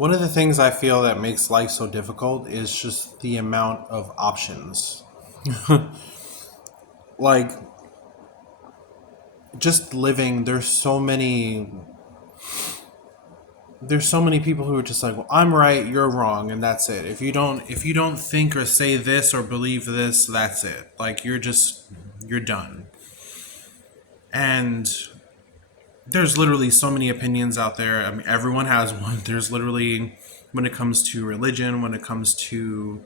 One of the things I feel that makes life so difficult is just the amount of options. Like, just living, there's so many people who are just like, well, I'm right, you're wrong, and that's it. If you don't think or say this or believe this, that's it. Like, you're done. And there's literally so many opinions out there. I mean, everyone has one. There's literally, when it comes to religion, when it comes to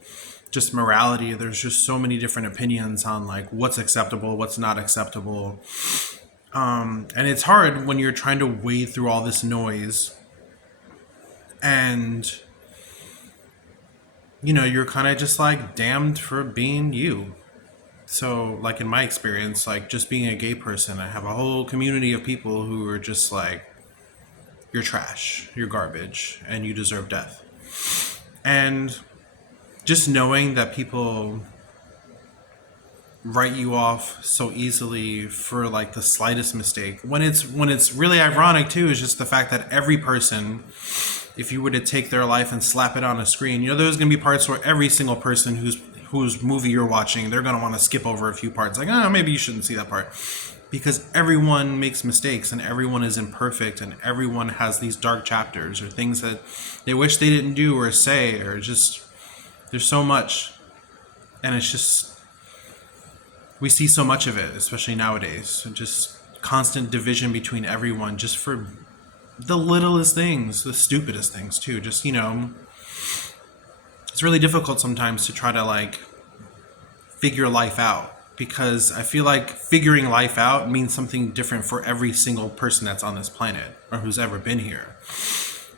just morality, there's just so many different opinions on like what's acceptable, what's not acceptable. And it's hard when you're trying to wade through all this noise and you're kind of just like damned for being you. So, like in my experience, like just being a gay person, I have a whole community of people who are just like, you're trash, you're garbage, and you deserve death. And just knowing that people write you off so easily for like the slightest mistake, when it's really ironic too, is just the fact that every person, if you were to take their life and slap it on a screen, there's gonna be parts where every single person whose movie you're watching, they're gonna want to skip over a few parts, like, oh, maybe you shouldn't see that part, because everyone makes mistakes and everyone is imperfect and everyone has these dark chapters or things that they wish they didn't do or say, or just there's so much. And it's just, we see so much of it, especially nowadays, just constant division between everyone just for the littlest things, the stupidest things too. Just, it's really difficult sometimes to try to like figure life out, because I feel like figuring life out means something different for every single person that's on this planet or who's ever been here.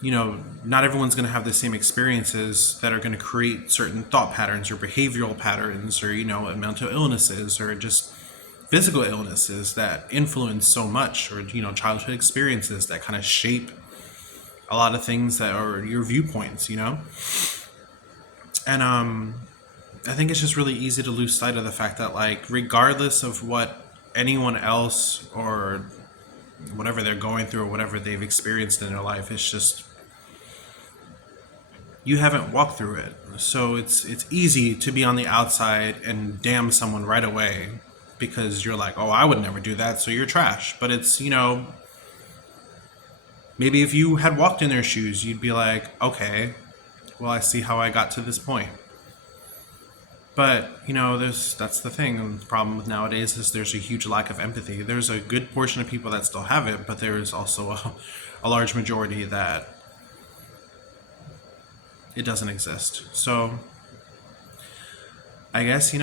Not everyone's going to have the same experiences that are going to create certain thought patterns or behavioral patterns or, mental illnesses or just physical illnesses that influence so much, or, childhood experiences that kind of shape a lot of things that are your viewpoints. And I think it's just really easy to lose sight of the fact that, like, regardless of what anyone else or whatever they're going through or whatever they've experienced in their life, it's just, you haven't walked through it. So it's easy to be on the outside and damn someone right away because you're like, oh, I would never do that, so you're trash. But it's, maybe if you had walked in their shoes, you'd be like, okay, well, I see how I got to this point. But, that's the thing. The problem with nowadays is there's a huge lack of empathy. There's a good portion of people that still have it, but there's also a large majority that it doesn't exist. So, I guess,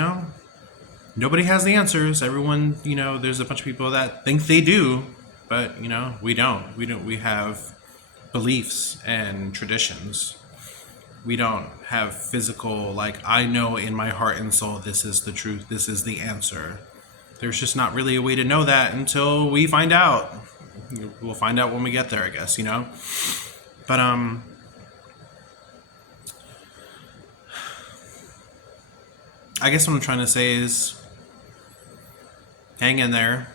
nobody has the answers. Everyone, there's a bunch of people that think they do, but, we don't. We have beliefs and traditions. We don't have physical, like, I know in my heart and soul this is the truth, this is the answer. There's just not really a way to know that until we find out. We'll find out when we get there, I guess, But, I guess what I'm trying to say is hang in there,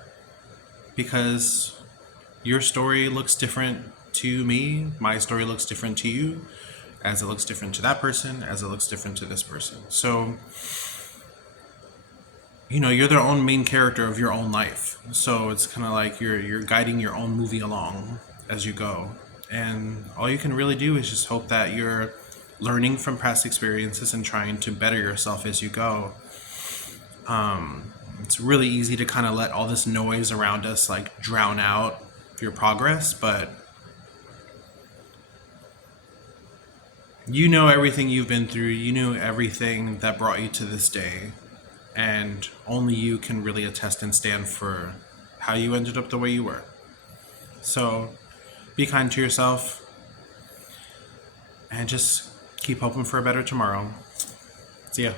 because your story looks different to me, my story looks different to you, as it looks different to that person, as it looks different to this person. So, you're the own main character of your own life. So it's kind of like you're guiding your own movie along as you go. And all you can really do is just hope that you're learning from past experiences and trying to better yourself as you go. It's really easy to kind of let all this noise around us like drown out your progress, but everything you've been through, everything that brought you to this day, and only you can really attest and stand for how you ended up the way you were. So be kind to yourself and just keep hoping for a better tomorrow. See ya.